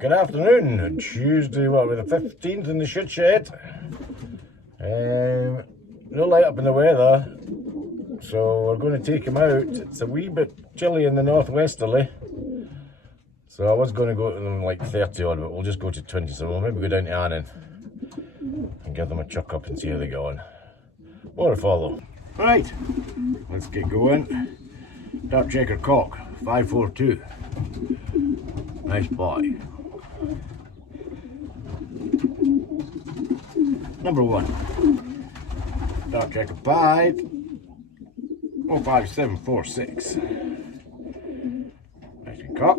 Good afternoon. Tuesday, what, with the 15th in the shit shed. No light up in the weather, so we're going to take him out. It's a wee bit chilly in the northwesterly, so I was going to go to them like 30 odd, but we'll just go to 20, so we'll maybe go down to Annan and give them a chuck up and see how they go on. More to follow. Right, let's get going. Dark checker cock, 542. Nice boy. Number one, dark checker pied, 05746. Nice and cock,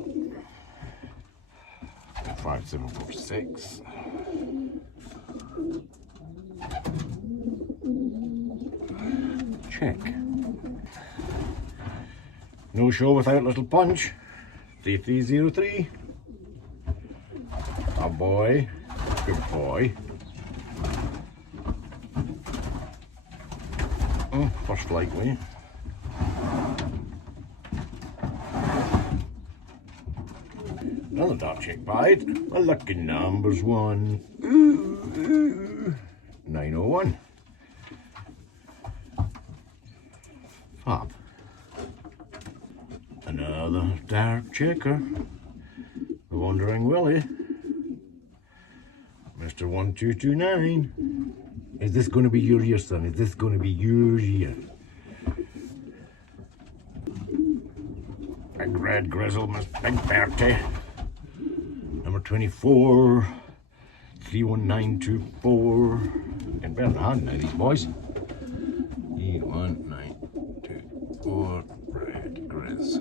5746. Check. No show without little punch, 3303. A boy, good boy. First likely. Another dark check pied. A lucky numbers one. 901. Fab. Another dark checker. The Wandering Willie. Mr. 1229. Is this going to be your year, son? Is this going to be your year? Big red grizzle, Miss Big Bertie. Number 24. 31924. Getting better in hand now, these boys. 31924. Red grizz.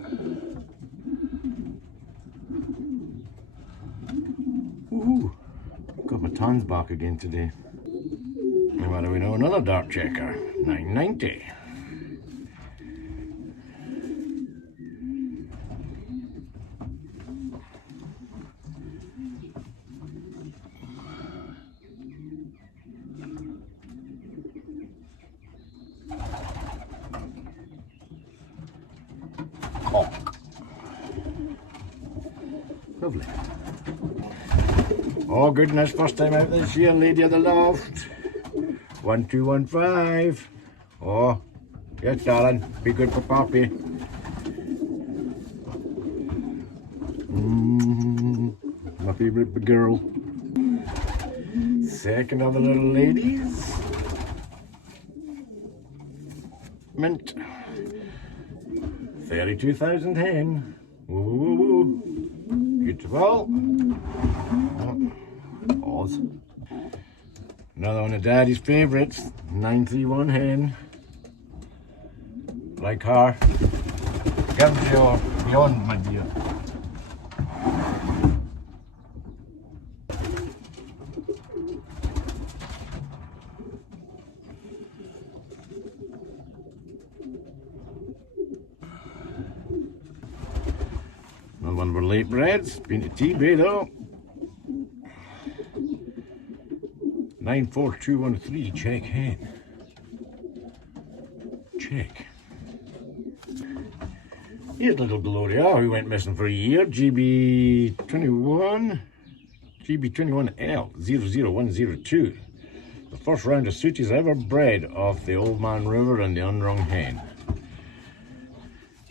Woohoo! Got my tons back again today. And what do we know? Another dark checker, 990. Cock. Lovely. Oh goodness, first time out this year, Lady of the Loft. 1215. Oh, yes, darling. Be good for Poppy. My favourite big girl. Second of the little ladies. Mint. 32,000 hen. Woo, woo, woo. Beautiful. Pause. Another one of Daddy's favourites, 931 hen. Like her. Give me your beyond, my dear. Another one of our late breds, been to T-Bay though. 94213, check hen. Check. Here's little Gloria, who went missing for a year. GB21L00102. The first round of sooties ever bred off the Old Man River and the unrung hen.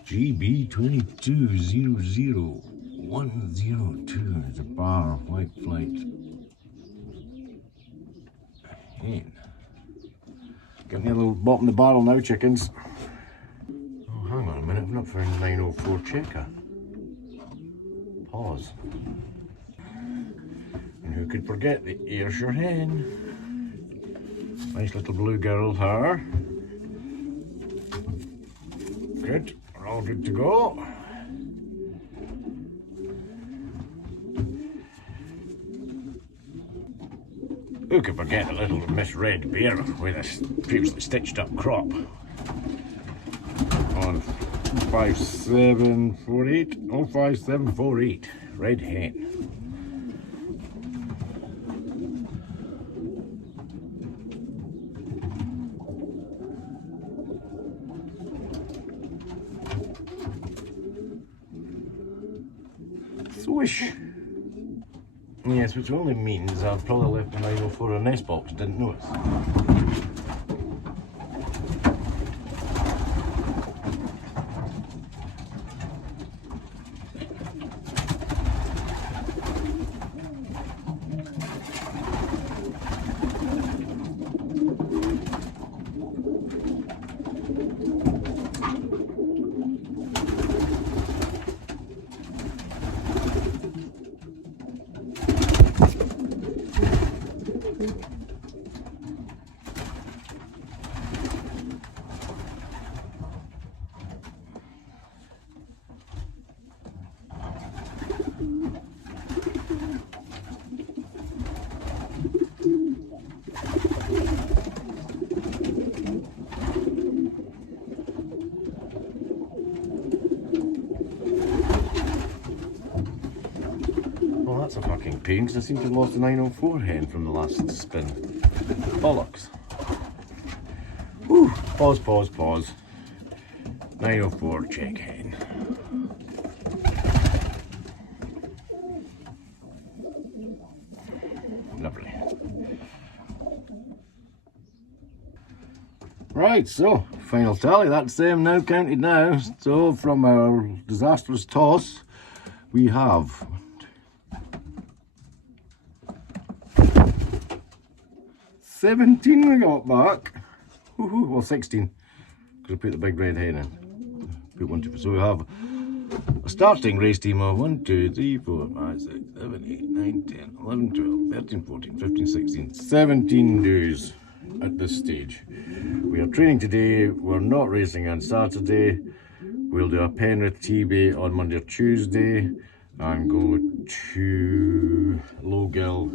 GB22000102 is a bar white flight. Hen. Getting a little bottom of the barrel now, chickens. Oh, hang on a minute, I've not found 904 checker. Pause. And who could forget the Ayrshire hen? Nice little blue girl, her. Good, we're all good to go. Who could forget a little misread bear with a previously stitched up crop on 5748, 05748, red hen. Swish. Yes, which only means I've probably left the 904 in a nest box and didn't notice. Well, that's a fucking pain, because I seem to have lost the 904 hen from the last spin. Bollocks. Whew. Pause, pause, pause. 904 check hen. Lovely. Right, so final tally. That's them now counted now. So from our disastrous toss, we have 17 we got back. Woohoo, well 16. Because I put the big red hen in. Put 1, 2, so we have a starting race team of 1, 2, 3, 4, 5, 6, 7, 8, 9, 10, 11, 12, 13, 14, 15, 16, 17 dues at this stage. We are training today, we're not racing on Saturday. We'll do a Penrith T-Bay on Monday or Tuesday and go to Lowgill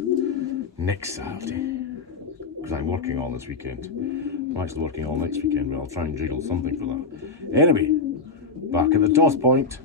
next Saturday. Because I'm working all this weekend. I'm actually working all next weekend, but I'll try and jiggle something for that. Anyway, back at the toss point.